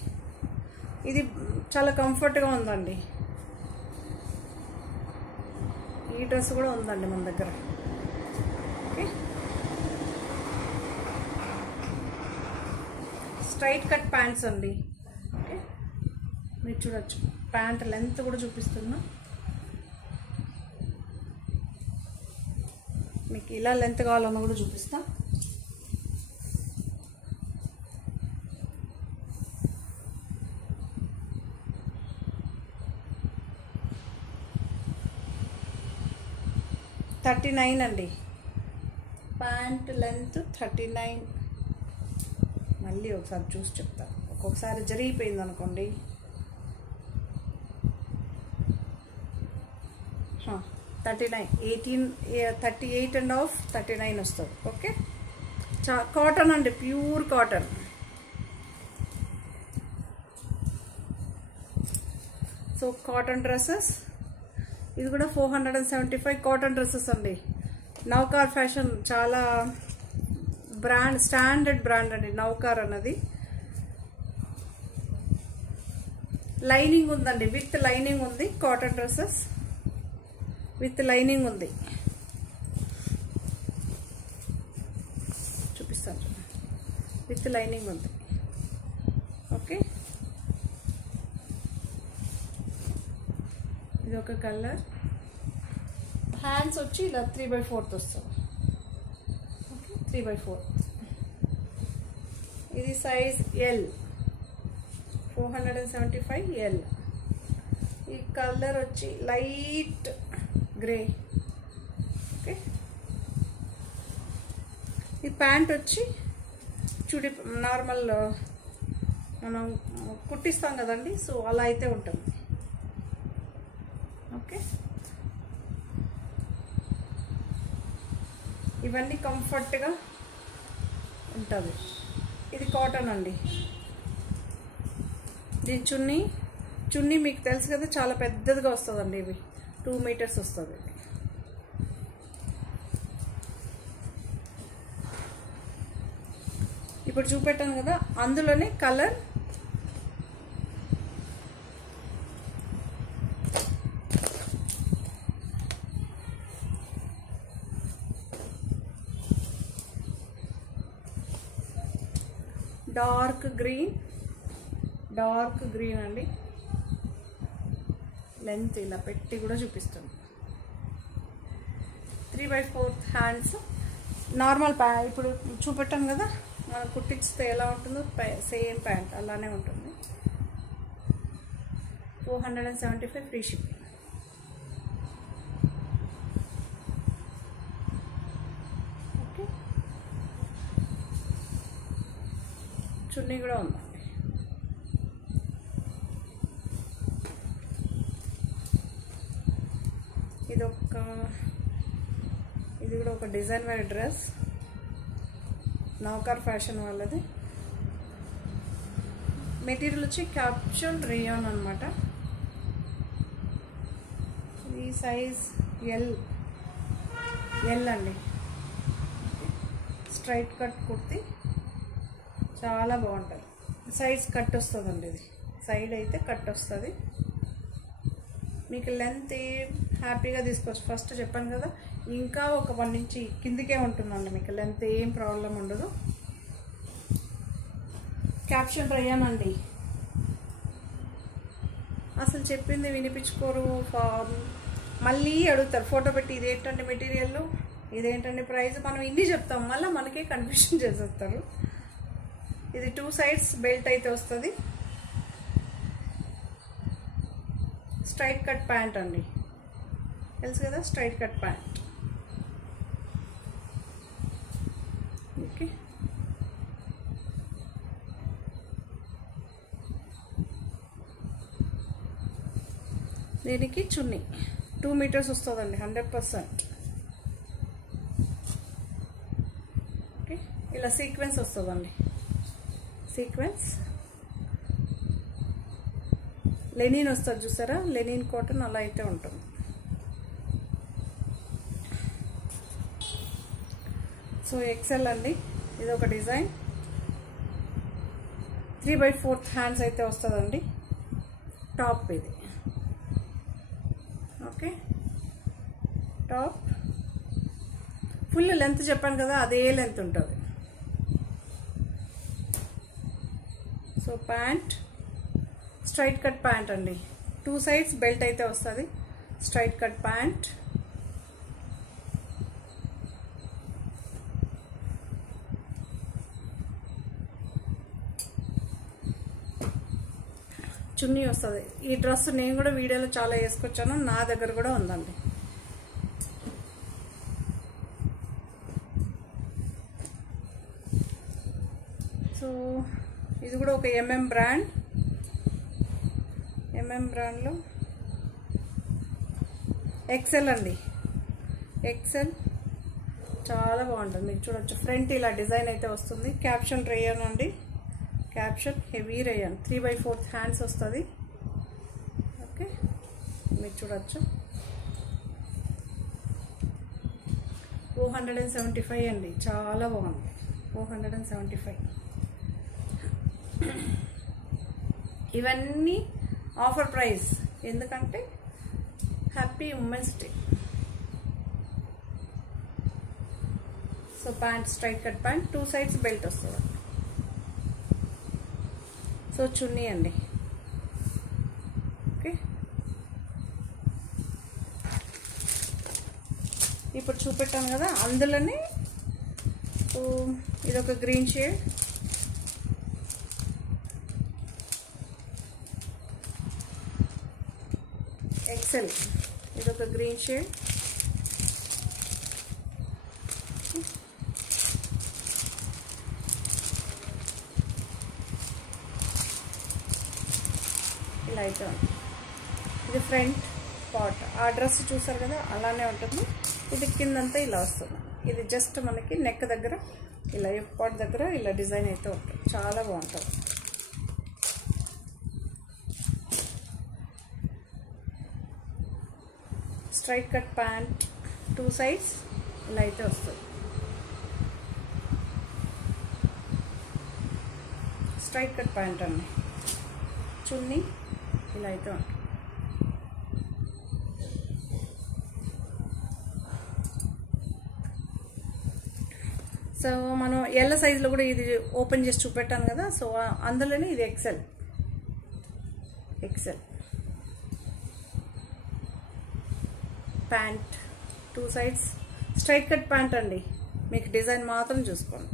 ఇది చాలా కంఫర్ట్గా ఉందండి. ఈ డ్రెస్ కూడా ఉందండి మన దగ్గర. ఓకే, స్ట్రైట్ కట్ ప్యాంట్స్ అండి. ఓకే, మీరు చూడొచ్చు, ప్యాంట్ లెంత్ కూడా చూపిస్తున్నా మీకు. ఇలా లెంత్ కావాలన్నా కూడా చూపిస్తా. $39 అండి, ప్యాంట్ లెంత్ 39. మళ్ళీ ఒకసారి చూసి చెప్తా, ఒక్కొక్కసారి జరిగిపోయింది అనుకోండి. 39, 38.5, 39 వస్తుంది. ఓకే, కాటన్ అండి, pure cotton. So cotton dresses, ఇది కూడా 475 కాటన్ డ్రెస్సెస్ అండి. నౌకార్ ఫ్యాషన్, చాలా బ్రాండ్, స్టాండర్డ్ బ్రాండ్ అండి నౌకార్ అన్నది. లైనింగ్ ఉందండి, విత్ లైనింగ్ ఉంది. కాటన్ డ్రెస్సెస్ విత్ లైనింగ్ ఉంది, చూపిస్తాను. విత్ లైనింగ్ ఉంది. ఓకే, ఇది ఒక కలర్. హ్యాండ్స్ వచ్చి ఇలా 3/4 వస్తుంది. ఓకే, 3/4. ఇది సైజ్ ఎల్, 475 ఎల్. ఈ కలర్ వచ్చి లైట్ గ్రే. ఓకే, ఈ ప్యాంట్ వచ్చి చూడి నార్మల్ మనం కుట్టిస్తాం కదండి, సో అలా అయితే ఉంటుంది. ఓకే, ఇవన్నీ కంఫర్ట్గా ఉంటుంది. ఇది కాటన్ అండి. దీని చున్నీ మీకు తెలుసు కదా, చాలా పెద్దదిగా వస్తుందండి. ఇవి 2 మీటర్స్ వస్తుంది. ఇప్పుడు చూపెట్టాను కదా, అందులోనే కలర్ డార్క్ గ్రీన్ అండి. లెంత్ ఇలా పెట్టి కూడా చూపిస్తుంది. 3/4 హ్యాండ్స్ నార్మల్ ఇప్పుడు చూపెట్టాను కదా, మనం కుట్టిస్తే ఎలా ఉంటుందో సేమ్ ప్యాంట్ అలానే ఉంటుంది. 475 ఫ్రీ షిప్పింగ్. ఓకే, చున్నీ కూడా ఉందండి. ఇది కూడా ఒక డిజైన్ వేర్ డ్రెస్, నౌకర్ ఫ్యాషన్ వాళ్ళది. మెటీరియల్ వచ్చి క్యాప్సూల్ రేయాన్ అనమాట. ఈ సైజ్ ఎల్ అండి. స్ట్రైట్ కట్ కుర్తి చాలా బాగుంటుంది. సైజ్ కట్ వస్తుందండి. ఇది సైడ్ అయితే కట్ వస్తుంది. మీకు లెంత్ హ్యాపీగా తీసుకోవచ్చు. ఫస్ట్ చెప్పాను కదా, ఇంకా ఒక 1 ఇంచ్ కిందికే ఉంటుందండి. మీకు లెంత్ ఏం ప్రాబ్లం ఉండదు. క్యాప్షన్ రేయానండి. అసలు చెప్పింది వినిపించుకోరు, మళ్ళీ అడుగుతారు ఫోటో పెట్టి, ఇదేంటండి మెటీరియల్, ఇదేంటండి ప్రైస్. మనం ఇన్ని చెప్తాం, మళ్ళీ మనకే కన్ఫ్యూజన్ చేసేస్తారు. ఇది 2 సైడ్స్ బెల్ట్ అయితే వస్తుంది. స్ట్రైట్ కట్ ప్యాంట్ అండి, తెలుసు కదా, స్ట్రైట్ కట్ ప్యాంట్. ఓకే, దీనికి చున్నీ 2 మీటర్స్ వస్తుందండి, 100%. ఓకే, ఇలా సీక్వెన్స్ వస్తుందండి. సీక్వెన్స్ లెనిన్ వస్తుంది చూసారా, లెనిన్ కాటన్ అలా అయితే ఉంటుంది. సో ఎక్సెల్ అండి. ఇది ఒక డిజైన్. 3/4 హ్యాండ్స్ అయితే వస్తుందండి. టాప్ ఇది. ఓకే, టాప్ ఫుల్ లెంత్ చెప్పాను కదా, అదే లెంత్ ఉంటుంది. So pant straight cut pant అండి. 2 సైడ్స్ బెల్ట్ అయితే వస్తుంది. Straight cut pant. చున్నీ వస్తుంది. ఈ డ్రెస్ నేను కూడా వీడియోలో చాలా వేసుకొచ్చాను, నా దగ్గర కూడా ఉందండి. సో ఇది కూడా ఒక బ్రాండ్లో ఎక్సెల్ అండి. ఎక్సెల్ చాలా బాగుంటుంది. మీకు చూడొచ్చు, ఫ్రంట్ ఇలా డిజైన్ అయితే వస్తుంది. క్యాప్షన్ రేయన్ అండి. Caption heavy rayon. 3/4 హ్యాండ్స్ వస్తుంది. ఓకే, మీరు చూడొచ్చు. 475 అండి, చాలా బాగుంది. 475. ఇవన్నీ ఆఫర్ ప్రైస్, ఎందుకంటే happy women's day. So pant straight cut pant, 2 sides belt వస్తుంది. సో చున్నీ అండి. ఓకే, ఇప్పుడు చూపెట్టాను కదా, అందులోనే ఇదొక గ్రీన్ షేడ్, ఎక్సెల్. ఇదొక గ్రీన్ షేడ్, ఇలా అయితే ఉంది. ఇది ఫ్రంట్ పార్ట్. ఆ డ్రెస్ చూసారు కదా, అలానే ఉంటుంది. ఇది కిందంతా ఇలా వస్తుంది. ఇది జస్ట్ మనకి నెక్ దగ్గర ఇలా ఎఫ్ పార్ట్ దగ్గర ఇలా డిజైన్ అయితే ఉంటుంది. చాలా బాగుంటుంది. స్ట్రైట్ కట్ ప్యాంట్, 2 సైడ్స్ ఇలా అయితే వస్తుంది. స్ట్రైట్ కట్ ప్యాంట్ అండి. చున్నీ ఇలా అయితే ఉంటుంది. సో మనం ఎల్ సైజులో కూడా ఇది ఓపెన్ చేసి చూపెట్టాను కదా, సో అందులోనే ఇది XL. Pant 2 sides straight cut pant అండి. మీకు డిజైన్ మాత్రం చూసుకోండి.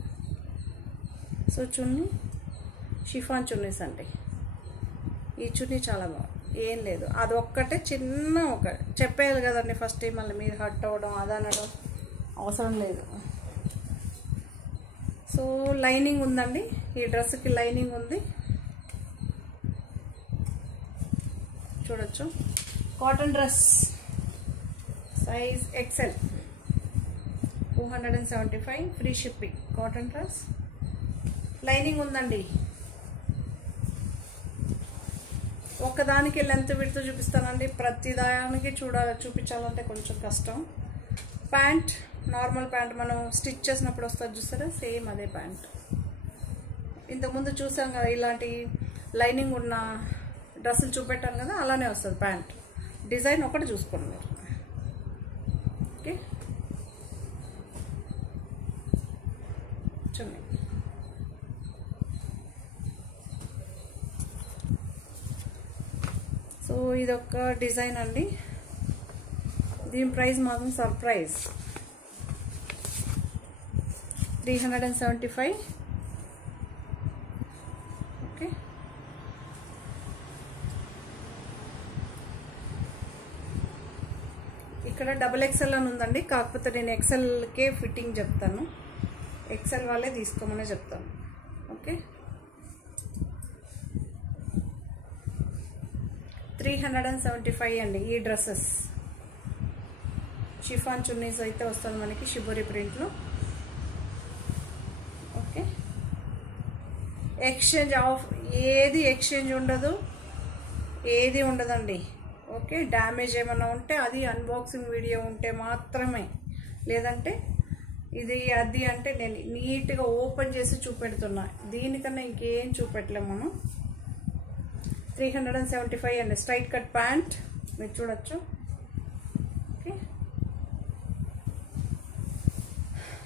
సో చున్నీ షిఫాన్ చున్నీస్ అండి. ఈ చున్నీ చాలా బాగుంది, ఏం లేదు అది ఒక్కటే చిన్న ఒక చెప్పేయాలి కదండి ఫస్ట్. మళ్ళీ మీరు హట్ అవ్వడం అదనడం అవసరం లేదు. సో లైనింగ్ ఉందండి, ఈ డ్రెస్కి లైనింగ్ ఉంది చూడొచ్చు. Cotton dress size XL 275 free shipping. Cotton dress lining ఉందండి. ఒక్కదానికి లెంత్ విడ్త్ చూపిస్తానండి, ప్రతి దానికి చూపించాలంటే కొంచెం కష్టం. ప్యాంట్ నార్మల్ ప్యాంట్ మనం స్టిచ్ చేసినప్పుడు వస్తుంది చూస్తారా, సేమ్ అదే ప్యాంట్. ఇంతకుముందు చూసాం కదా ఇలాంటి లైనింగ్ ఉన్న డ్రెస్సులు చూపెట్టాను కదా, అలానే వస్తుంది ప్యాంట్. డిజైన్ ఒకటి చూసుకోండి మీరు. ఓకే చున్నీ. సో ఇదొక డిజైన్ అండి, దీని ప్రైస్ మాత్రం సర్ప్రైజ్ 375. ఓకే ఇక్కడ డబుల్ ఎక్సెల్ అని ఉందండి, కాకపోతే నేను ఎక్సెల్కే ఫిట్టింగ్ చెప్తాను, ఎక్సెల్ వాళ్ళే తీసుకోమనే చెప్తాను. ఓకే 375 అండి ఈ డ్రెస్సెస్. షిఫాన్ చున్నీస్ అయితే వస్తుంది మనకి షిబోరి ప్రింట్లో. ఓకే ఎక్స్చేంజ్ ఆఫ్ ఏది ఎక్స్చేంజ్ ఉండదు, ఏది ఉండదండి. ఓకే డ్యామేజ్ ఏమైనా ఉంటే అది అన్బాక్సింగ్ వీడియో ఉంటే మాత్రమే, లేదంటే ఇది అది అంటే నేను నీట్గా ఓపెన్ చేసి చూపెడుతున్నా, దీనికన్నా ఇంకేం చూపెట్టలేము మనం. 375 అండి. స్ట్రైట్ కట్ ప్యాంట్ మీరు చూడొచ్చు. ఓకే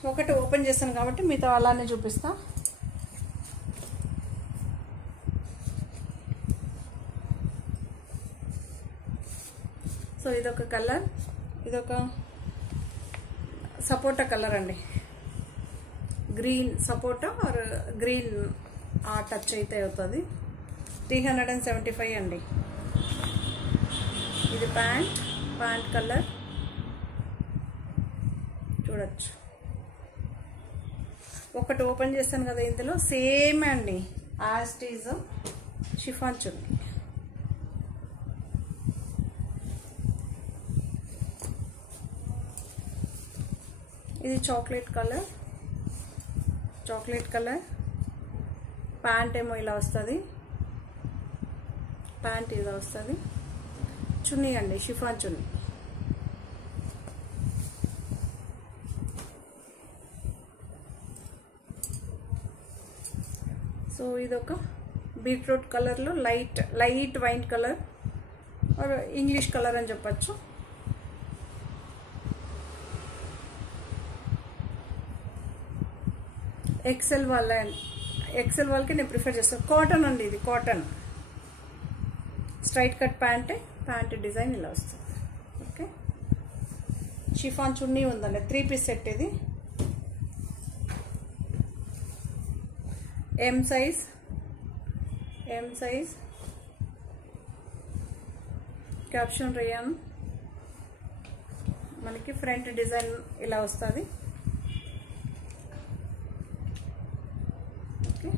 ఒకటి ఓపెన్ చేస్తాను కాబట్టి మీతో అలానే చూపిస్తా. సో ఇదొక కలర్, ఇదొక సపోటా కలర్ అండి, గ్రీన్ సపోటా ఆర్ గ్రీన్ ఆ టచ్ అయితే అవుతుంది. 375 అండి. ఇది ప్యాంట్ కలర్ చూడొచ్చు. ఒకటి ఓపెన్ చేస్తాను కదా ఇందులో సేమ్ అండి, యాజ్ ఇట్ ఈజ్ షిఫాన్ చున్నీ. ఇది చాక్లెట్ కలర్. ప్యాంట్ ఏమో ఇలా వస్తుంది, ప్యాంట్ ఇలా వస్తుంది. చున్నీ అండి షిఫాన్ చున్నీ. సో ఇదొక బీట్రూట్ కలర్లో light wine colour or English colour అని చెప్పచ్చు. ఎక్సెల్ వాళ్ళకి నేను ప్రిఫర్ చేస్తాను. కాటన్ అండి, ఇది cotton. Straight cut pant design ఇలా వస్తుంది. ఓకే షిఫాన్ చున్నీ ఉందండి, 3 పీస్ సెట్. ఇది ఎం సైజ్ క్యాప్షన్ రేయాన్. మనకి ఫ్రంట్ డిజైన్ ఇలా వస్తుంది. ఓకే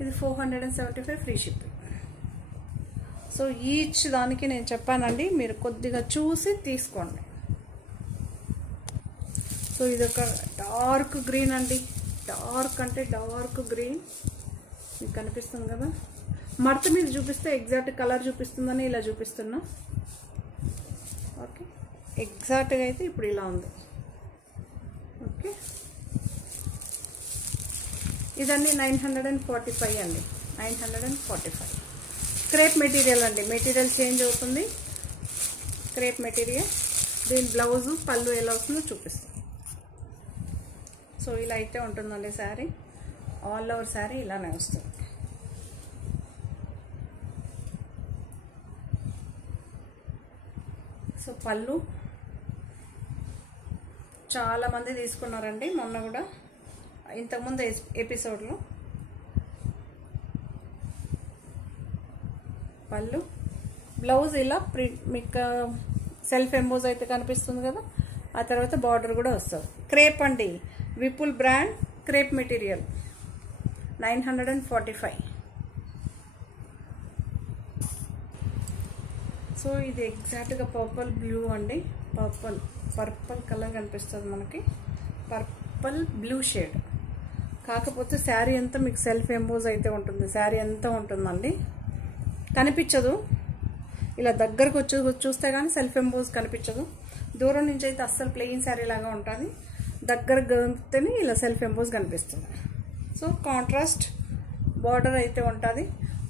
ఇది 475 ఫ్రీ షిప్పింగ్. సో ఈచ్ దానికి నేను చెప్పానండి, మీరు కొద్దిగా చూసి తీసుకోండి. సో ఇదొక డార్క్ గ్రీన్ అండి, డార్క్ అంటే డార్క్ గ్రీన్ మీకు కనిపిస్తుంది కదా. మడత మీద చూపిస్తే ఎగ్జాక్ట్ కలర్ చూపిస్తుందని ఇలా చూపిస్తున్నా. ఓకే ఎగ్జాక్ట్గా అయితే ఇప్పుడు ఇలా ఉంది. ఓకే ఇదన్నీ 945 అండి, 945. క్రేప్ మెటీరియల్ అండి, మెటీరియల్ చేంజ్ అవుతుంది. Crepe material. దీని బ్లౌజు పళ్ళు ఎలా వస్తుందో చూపిస్తాం. సో ఇలా అయితే ఉంటుందండి శారీ. ఆల్ ఓవర్ శారీ ఇలానే వస్తుంది. సో పళ్ళు చాలామంది తీసుకున్నారండి మొన్న కూడా, ఇంతకుముందు ఎపిసోడ్లో. పళ్ళు, బ్లౌజ్ ఇలా ప్రింట్ మీకు సెల్ఫ్ ఎంబోజ్ అయితే కనిపిస్తుంది కదా, ఆ తర్వాత బార్డర్ కూడా వస్తుంది. క్రేప్ అండి, Vipul brand crepe material, 945. So ఇది ఎగ్జాక్ట్గా పర్పుల్ బ్లూ అండి, పర్పుల్ కలర్ కనిపిస్తుంది మనకి, పర్పుల్ బ్లూ షేడ్. కాకపోతే శారీ అంతా మీకు సెల్ఫ్ ఎంబోజ్ అయితే ఉంటుంది, శారీ అంతా ఉంటుందండి, కనిపించదు. ఇలా దగ్గరకు వచ్చి చూస్తే కానీ సెల్ఫ్ ఎంబోజ్ కనిపించదు. దూరం నుంచి అయితే అస్సలు ప్లెయిన్ శారీ లాగా ఉంటుంది, దగ్గరకు గంపితేనే ఇలా సెల్ఫ్ ఎంబోజ్ కనిపిస్తుంది. సో కాంట్రాస్ట్ బార్డర్ అయితే ఉంటుంది,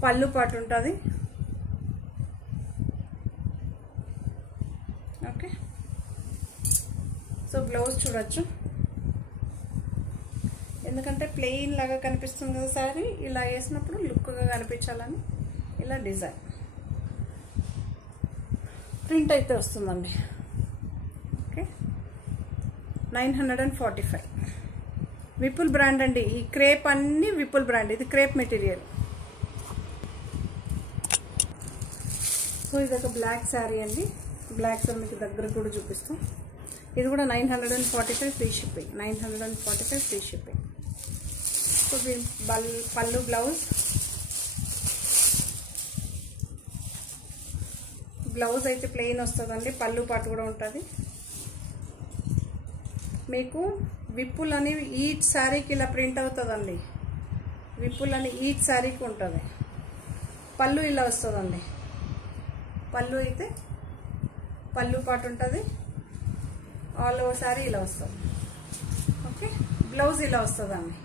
పళ్ళు పాటు ఉంటుంది. ఓకే, సో బ్లౌజ్ చూడొచ్చు, ఎందుకంటే ప్లెయిన్ లాగా కనిపిస్తుంది కదా శారీ, ఇలా వేసినప్పుడు లుక్గా కనిపించాలని ఇలా డిజైన్ ప్రింట్ అయితే వస్తుందండి. ఓకే, 945. విపుల్ బ్రాండ్ అండి, ఈ క్రేప్ అన్ని విపుల్ బ్రాండ్. ఇది క్రేప్ మెటీరియల్. సో ఇది ఒక బ్లాక్ శారీ అండి, బ్లాక్ శారీ మీకు దగ్గర కూడా చూపిస్తాం. ఇది కూడా 945 free shipping, 945 free shipping. So పళ్ళు బ్లౌజ్ అయితే ప్లెయిన్ వస్తుందండి, పళ్ళు పాటు కూడా ఉంటుంది. మీకు విప్పుల్ అని ఈచ్ శారీకి ఇలా ప్రింట్ అవుతుందండి, విప్పుల్ అని ఈచ్ శారీకి ఉంటుంది. పళ్ళు ఇలా వస్తుందండి, పళ్ళు అయితే పళ్ళు పాటు ఉంటుంది, ఆల్ ఓవర్ శారీ ఇలా వస్తుంది. ఓకే, బ్లౌజ్ ఇలా వస్తుందండి,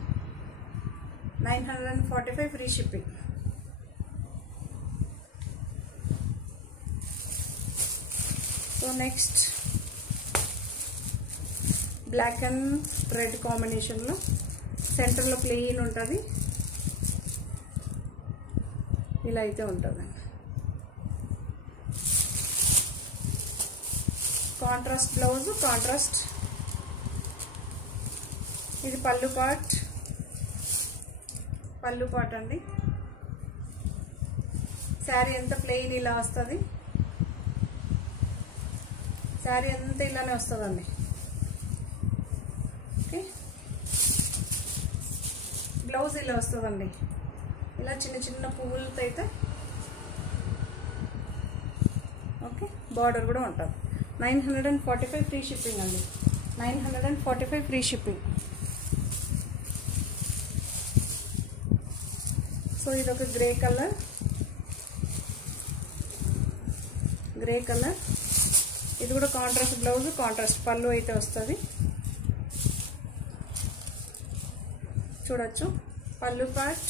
945 free shipping. So next black and red కాంబినేషన్లో సెంటర్లో ప్లెయిన్ ఉంటుంది, ఇలా అయితే ఉంటుంది. Contrast blouse, contrast. ఇది పళ్ళు పార్ట్ అండి. శారీ ఎంత ప్లెయిన్ ఇలా వస్తుంది, శారీ అంతా ఇలానే వస్తుందండి. ఓకే, బ్లౌజ్ ఇలా వస్తుందండి, ఇలా చిన్న చిన్న పువ్వులతో అయితే. ఓకే, బార్డర్ కూడా ఉంటుంది. 945 ఫ్రీ షిప్పింగ్ అండి, 945 ఫ్రీ షిప్పింగ్. సో ఇది ఒక గ్రే కలర్, ఇది కూడా కాంట్రాస్ట్ బ్లౌజ్, కాంట్రాస్ట్ పళ్ళు అయితే వస్తుంది. చూడొచ్చు, పళ్ళు పార్ట్.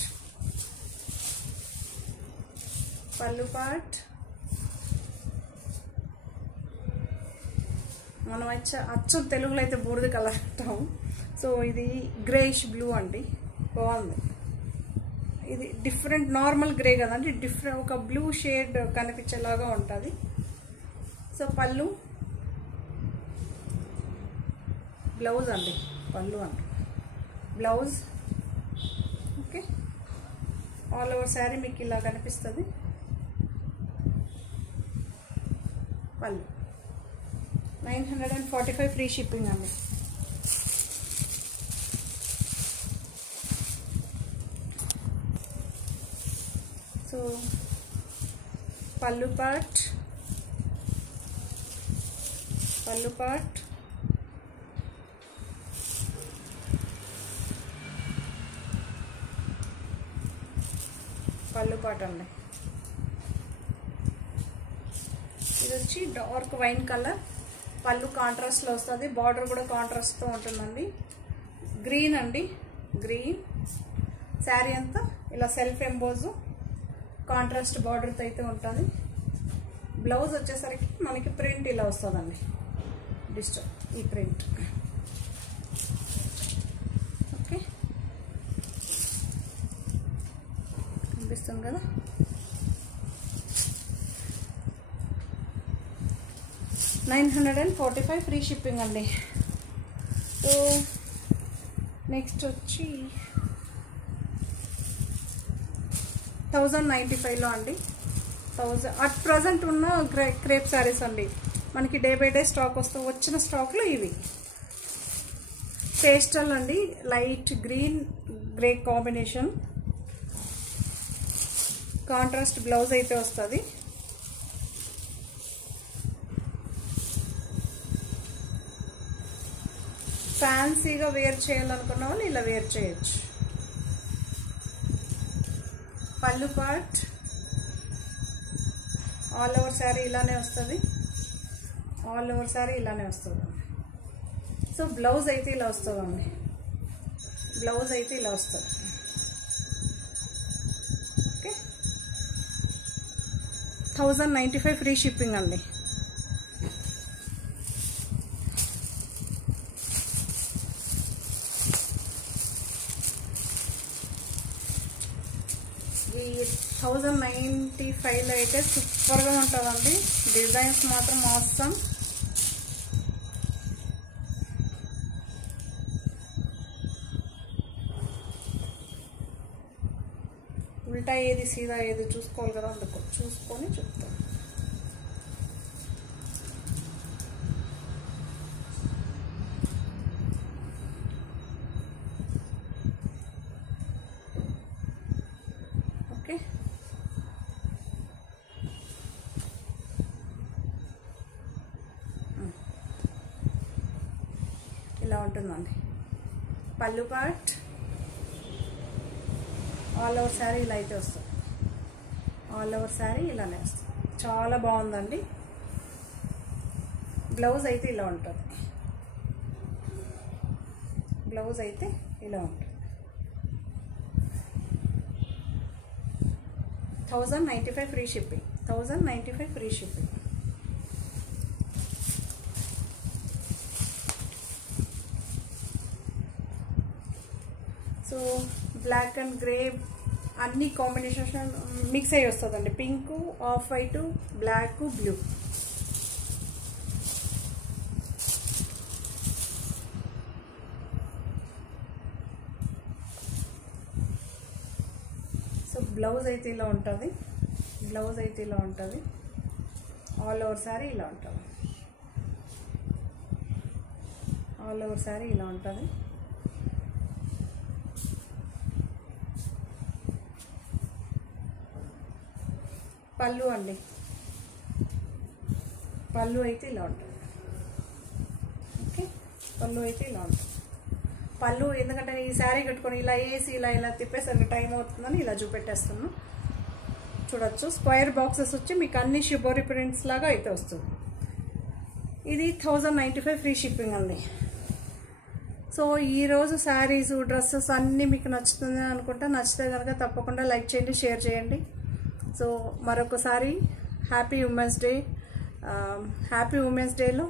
మనం అచ్చు తెలుగులో అయితే బూడిద కలర్ అంటాం. సో ఇది గ్రేయిష్ బ్లూ అండి, బాగుంది. ఇది డిఫరెంట్, నార్మల్ గ్రే కదండి, డిఫరెంట్ ఒక బ్లూ షేడ్ కనిపించేలాగా ఉంటుంది. సో బ్లౌజ్ అండి, పళ్ళు అండి, blouse. Okay, all over sari మీకు ఇలా కనిపిస్తుంది. పళ్ళు 945 ఫ్రీ షిప్పింగ్ అండి. సో పళ్ళు పార్ట్, పళ్ళు పార్ట్. పళ్ళు పార్ట్ అండి. ఇది వచ్చి డార్క్ వైన్ కలర్, పళ్ళు కాంట్రాస్ట్లో వస్తుంది, బార్డర్ కూడా కాంట్రాస్ట్తో ఉంటుందండి. గ్రీన్ అండి, గ్రీన్. శారీ అంతా ఇలా సెల్ఫ్ ఎంబోజు కాంట్రాస్ట్ బార్డర్తో అయితే ఉంటుంది. బ్లౌజ్ వచ్చేసరికి మనకి ప్రింట్ ఇలా వస్తుందండి, డిజిటల్ ఈ ప్రింట్. ఓకే, కనిపిస్తుంది కదా. $945 ఫ్రీ షిప్పింగ్ అండి. సో నెక్స్ట్ వచ్చి 1095లో అండి. అట్ ప్రజెంట్ ఉన్న క్రేప్ శారీస్ అండి. మనకి డే బై డే స్టాక్ వచ్చిన స్టాక్లో ఇవి పేస్టల్ అండి, light green grey combination, contrast blouse అయితే వస్తుంది. ఫ్యాన్సీగా వేర్ చేయాలనుకున్న వాళ్ళు ఇలా వేర్ చేయొచ్చు. పళ్ళు పార్ట్ ఆల్ ఓవర్ శారీ ఇలానే వస్తుంది, ఆల్ ఓవర్ శారీ ఇలానే వస్తుంది. సో బ్లౌజ్ అయితే ఇలా వస్తుందండి, బ్లౌజ్ అయితే ఇలా వస్తుంది. ఓకే, 1095 ఫ్రీ షిప్పింగ్ అండి. ఈ 1095లో అయితే సూపర్గా ఉంటుందండి. డిజైన్స్ మాత్రం అవసరం. ఉల్టా ఏది సీదా ఏది చూసుకోవాలి కదా, అందుకు చూసుకొని చెప్తాను. ఓకే, ఇలా ఉంటుందండి. పళ్ళు పార్ట్ ఆల్ ఓవర్ శారీ ఇలా అయితే వస్తుంది, ఆల్ ఓవర్ శారీ ఇలానే వస్తుంది. చాలా బాగుందండి. బ్లౌజ్ అయితే ఇలా ఉంటుంది, బ్లౌజ్ అయితే ఇలా ఉంటుంది. 1095 free shipping, 1095 free shipping. So black and grey అన్ని కాంబినేషన్ మిక్స్ అయ్యి వస్తుందండి. Pink, off white, black, blue. So blouse అయితే ఇలా ఉంటుంది, బ్లౌజ్ అయితే ఇలా ఉంటుంది. ఆల్ ఓవర్ శారీ ఇలా ఉంటుంది, ఆల్ ఓవర్ శారీ ఇలా ఉంటుంది. పళ్ళు అండి, పళ్ళు అయితే ఇలా ఉంటుంది. ఓకే, పళ్ళు అయితే ఇలా ఉంటుంది. పళ్ళు ఎందుకంటే ఈ శారీ కట్టుకొని ఇలా వేసి ఇలా ఇలా తిప్పేసరికి టైం అవుతుందని ఇలా చూపెట్టేస్తున్నాను. చూడొచ్చు, స్క్వేర్ బాక్సెస్ వచ్చి మీకు అన్ని షిబోరి ప్రింట్స్ లాగా అయితే వస్తుంది. ఇది 1095 ఫ్రీ షిప్పింగ్ అండి. సో ఈరోజు శారీస్, డ్రెస్సెస్ అన్నీ మీకు నచ్చుతుంది అనుకుంటా. నచ్చితే కనుక తప్పకుండా లైక్ చేయండి, షేర్ చేయండి. సో మరొకసారి happy women's day. Happy women's డేలో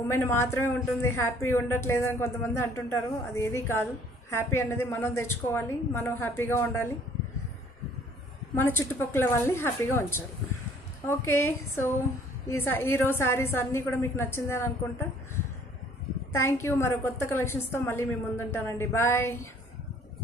ఉమెన్ మాత్రమే ఉంటుంది, హ్యాపీ ఉండట్లేదని కొంతమంది అంటుంటారు. అది ఏది కాదు. హ్యాపీ అనేది మనం తెచ్చుకోవాలి, మనం హ్యాపీగా ఉండాలి, మన చుట్టుపక్కల వాళ్ళని హ్యాపీగా ఉంచాలి. ఓకే, సో ఈరోజు శారీస్ అన్నీ కూడా మీకు నచ్చిందని అనుకుంటా. Thank you. మరో కొత్త కలెక్షన్స్తో మళ్ళీ మీ ముందుంటానండి. బాయ్.